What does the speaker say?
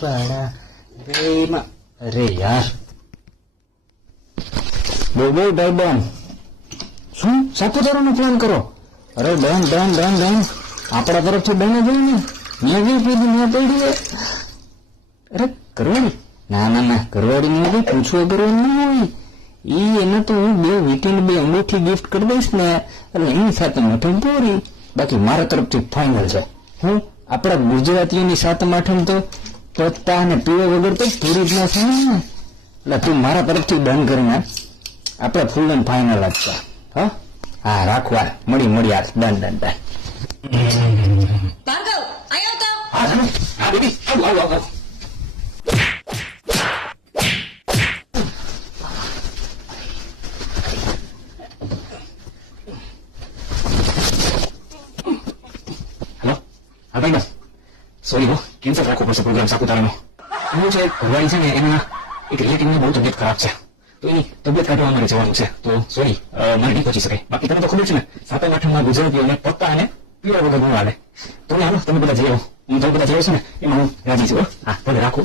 પાડા બેમાં અરે યાર બોલ બોલ ભાઈબંધ શું સાપુતારાનો પ્લાન કરો અરે ડન ડન ડન ડન આપણા તરફથી બને જોયું ને મેં જે કીધું મેં પડી અરે કરવાડી ના ના ના કરવાડી ને કઈ પૂછવું કરવાનું ના હોય એને તો હું 2 વીકેન્ડ 2 અંગૂઠી ગિફ્ટ કરી દઈશ ને એટલે એની સાથે મઠમ પૂરી બાકી મારા તરફથી ફાઇનલ છે હું આપણા ગુજરાતીઓની સાતમ આઠમ તો પત્તા અને પીવા વગર તો પૂરી જ ના થાય ને એટલે તું મારા તરફથી ડન કરીને આપણે ફૂલ એન્ડ ફાઇનલ જ છે હા રાખવા મળી યાર ડન ડન ડન ભાર્ગવ આયો તો હા બેબી આવ હેલો હા ભાઈ સોરી હો કેન્સલ રાખવો પડશે પ્રોગ્રામ સાપુતારાનો હું છે ભગવાન છે ને એના એક રિલેટિવની બહુ તબિયત ખરાબ છે તો એની તબિયત કાઢવા અમારે જવાનું છે તો સોરી મને નહીં પહોંચી શકાય બાકી તમને તો ખબર છે ને સાતમ આઠમમાં ગુજરાતીઓને પત્તા અને પીવા વગર ન હાલે તો હાલો તમે બધા જઈ આવો હું તો બધા જઈ છે ને એમાં હું રાજી છું હા ભલે રાખો